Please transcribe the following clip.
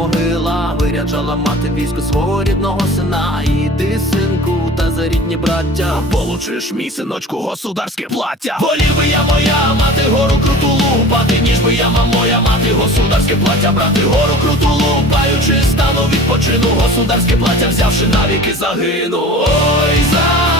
Могила виряджала мати військо свого рідного сина. Іди, синку, та за рідні браття. Получиш мій синочку государське плаття. Волів би я моя мати гору круту лупати, ніж би я моя мати государське плаття, брати гору круту лупаючи, стану відпочину, государське плаття взявши навіки загину. Ой, за